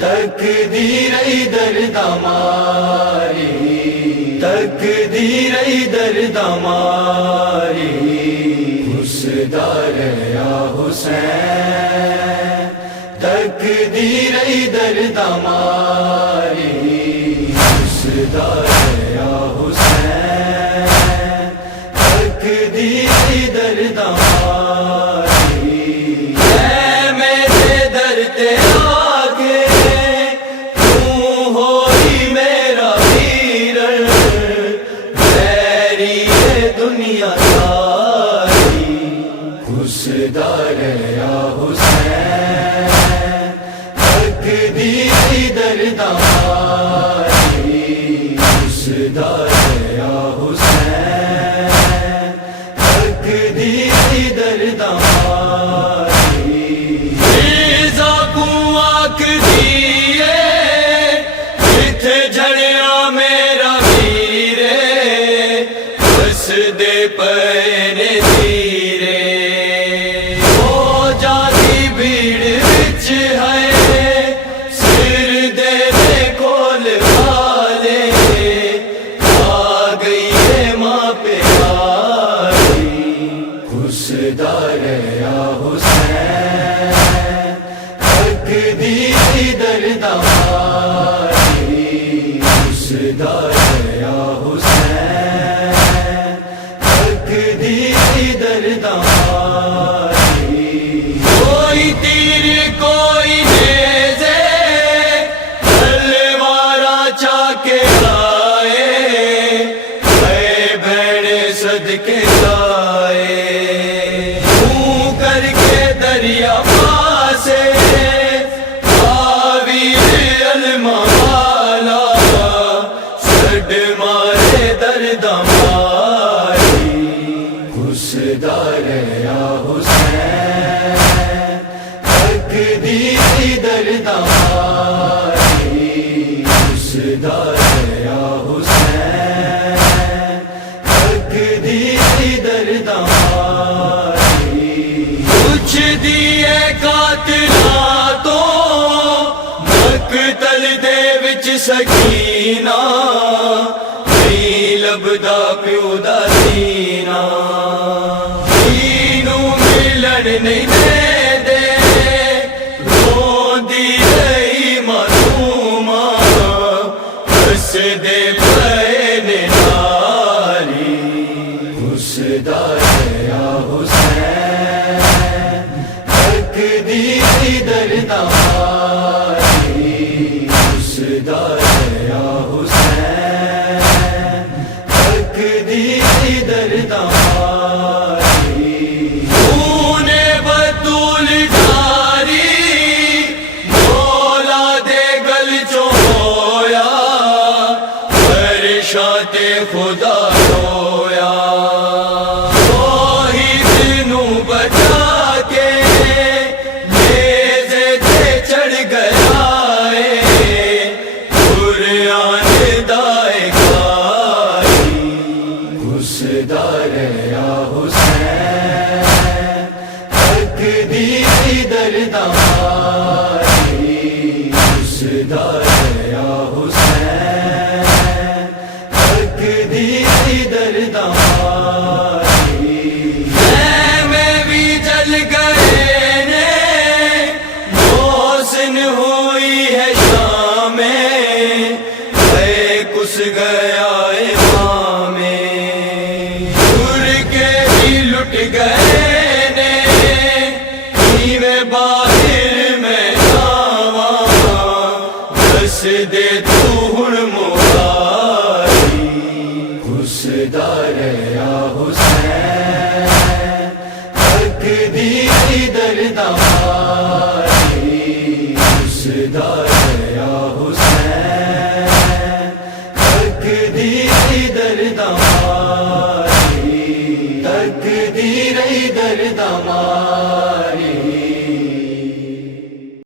تقدیر درد ہماری، تقدیر درد ہماری، حسدار یا حسین، تقدیر درد ہماری، حسدار یا حسین، تقدیر درد ہماری، اے میرے در تیرا دنیا ساری، حسدار یا حسین، تقدیر درد ہماری، حسدار یا حسین، تقدیر درد ہماری، مرزا کو آنکھ دیے جتھے جھڑیا میرا ویرے، دے پینے تیرے، وہ جاتی بھیڑ وچ ہے، سر دے دے کول والے، آ گئی ہے ماں پیاری، حسدار یا حسین، تقدیر درد ہماری، حسدار یا حسین، تقدیر درد ہماری، کوئی تیر کوئی نیزے تلوارا چاکے لائے، اے بہن صدقے لائے، منہ کر کے دریا پاسے آویر علم والا، سڈ مارے درد ہماری، حسدار یا حسین، تقدیر درد ہماری، حسدار یا حسین، تقدیر درد ہماری، کچھ دیے قاتلاں تو مقتل دے وچ سکینہ، نہیں لبدا پیو دا سینہ، نہیں دے دے روندی رہی معصومہ، ہس دے پینے ناری، حسدار یا حسین، تقدیر درد ہماری، حسدار یا حسین، تقدیر درد ہماری، خدا رویا، وہی دنوں بچا کے نیزے تے چڑھ گیا ہے، قرآن دائے گائی، حسدار یا حسین، تقدیر درد ہماری، حسدار یا حسین، تقدیر درد ہماری، میں بھی جل گئے نے، محسن ہوئی ہے شام میں، اے کس گیا امام میں، گر کے بھی لٹ گئے نے، میں باہر میں جاواں، دس دے تو ہن مہاری، حسدار یا حسین، تقدیر درد ہماری،